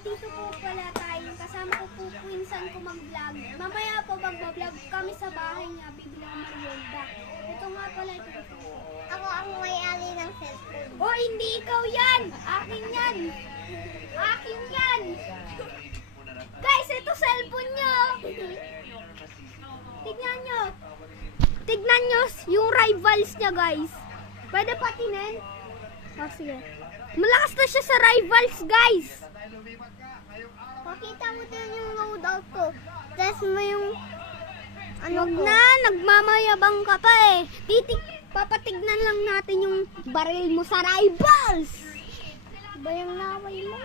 nandito po pala tayo. Kasama ko po pinsan ko mag-vlog. Mamaya po mag-vlog kami sa bahay niya. Bibili ng merienda. Ito nga pala ito. Ako ang may-ari ng cellphone. Oh, hindi ikaw yan! Akin yan! Akin yan! Guys, ito cellphone niyo! Tignan nyo! Tignan nyo yung rivals niya, guys. Pwede patinin? Oh, sige. Malakas na siya sa rivals, guys. Pakita mo din yung loadout ko. Test mo yung ano Wag ko. na, nagmamayabang ka pa eh. Papatignan lang natin yung baril mo sa rivals. Ba yung laway mo?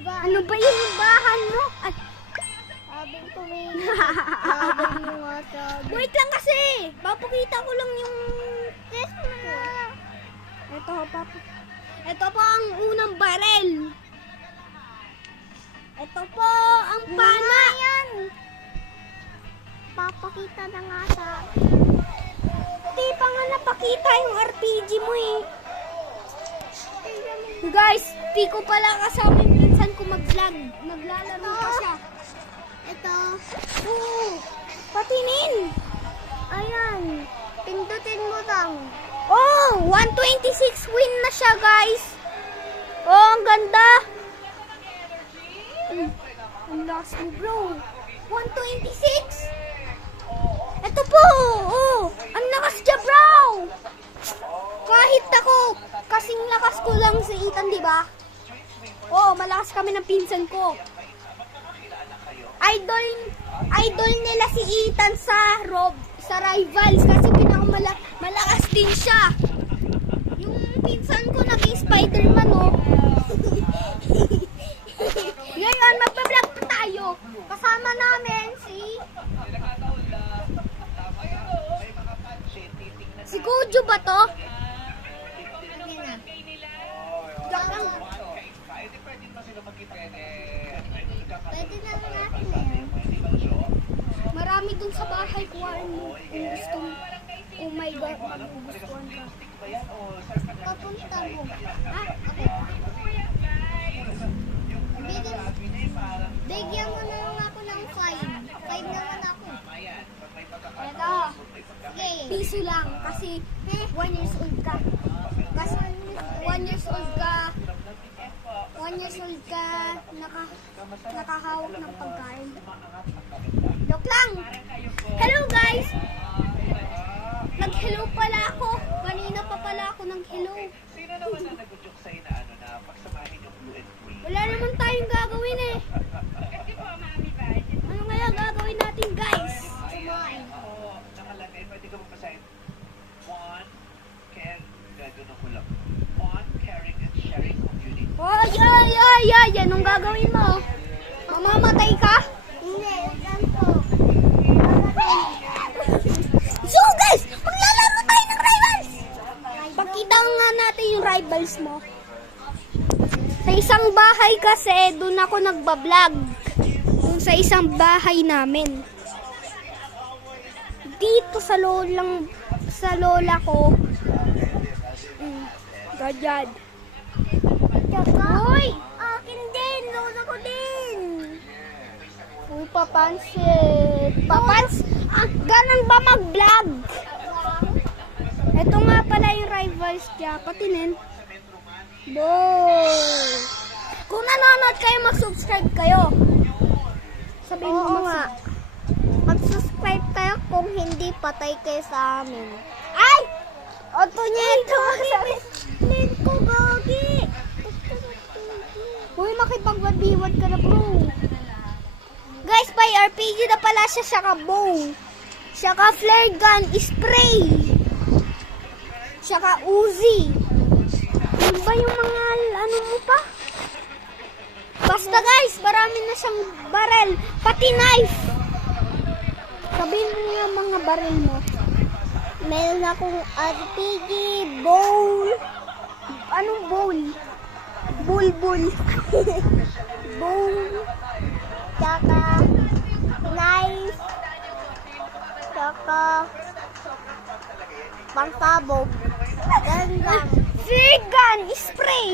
Ano ba yung bahan mo? Ay, Sabing tumingin. Sabing mo nga sabi. wait lang kasi. Papakita ko lang yung Test mo na. Ito po ang unang baril. Ito po ang pana. Yan. Papakita na nga sa Di pa nga napakita yung RPG mo eh. Guys, di ko pala kasama yung pinsan ko mag-vlog. Naglalaro pa siya. ito. Oo, patinin. Ayan. Pindutin mo lang. Oh, 126 win na siya, guys. Oh, ang ganda. Ang last mo, bro. 126. Ito po. Oh, ang lakas niya, bro. Kahit ako, kasing lakas ko lang si Ethan, di ba? Oh, malakas kami ng pinsan ko. Idol nila si Ethan sa rivals kasi malakas din siya. Yung pinsan ko naging Spider-Man, oh. Ngayon, magbablog pa tayo. Kasama namin si Gojo ba to? Pwede na lang natin na yan. Marami dun sa bahay kuhaan mo. Kung gusto mo. Oh my God, magugustuhan ka. Papunta mo. Ah, Bigyan mo na lang ako ng 5. 5 naman ako. eto. Sige. Piso lang kasi 1 years old ka. Kasi 1 years old ka. 1 years old ka nakahawak ng pagkain. Joke lang. Hello guys. Nag-hello pala ako. Kanina pa pala ako nag-hello. Wala naman tayong gagawin eh. Ano kaya gagawin natin, guys? Oh, yeah. Anong gagawin mo? Mamamatay ka? Hindi, ganito. So guys, maglalaro tayo ng rivals! Pakita nga natin yung rivals mo. Sa isang bahay kasi, doon ako nagbablog. Doon sa isang bahay namin. Dito sa lola ko. Ganyan. Uy! Akin din, lola ko din. Uy, papansit. Ganun ba mag-vlog? Ito nga pala yung rivals niya. Patinin. Boy! Kung nanonood kayo, mag-subscribe kayo. Sabihin mo Oo nga. Mag-subscribe kayo kung hindi patay kayo sa amin. Ay! Oto niya ito. Link ko, Gogi. Uy, makipag-1v1 ka na, bro. Guys, by RPG na pala siya, saka bow. Saka flare gun, spray. Saka Uzi. Ano ba yung mga ano mo pa? Basta guys, marami na siyang barrel. Pati knife. Sabihin mo yung mga barrel mo. Meron akong RPG, bowl. Anong bowl? Bulbul. Bowl. Tsaka knife. Tsaka pangsabog. Ganun lang. Flare gun, spray.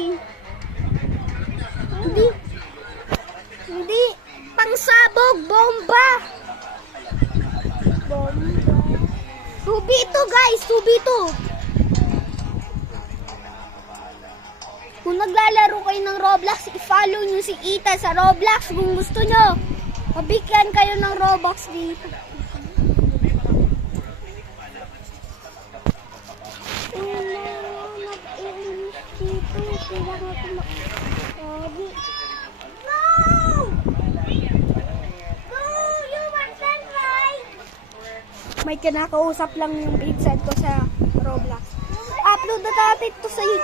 Hindi. Hindi. Pangsabog, bomba. Bomba. Subito guys, subito. Kung naglalaro kayo ng Roblox, i-follow nyo si Ethan sa Roblox kung gusto nyo. Mabigyan kayo ng Robux dito. May kinakausap lang yung pinsan ko sa Roblox. Upload na natin to sa YouTube.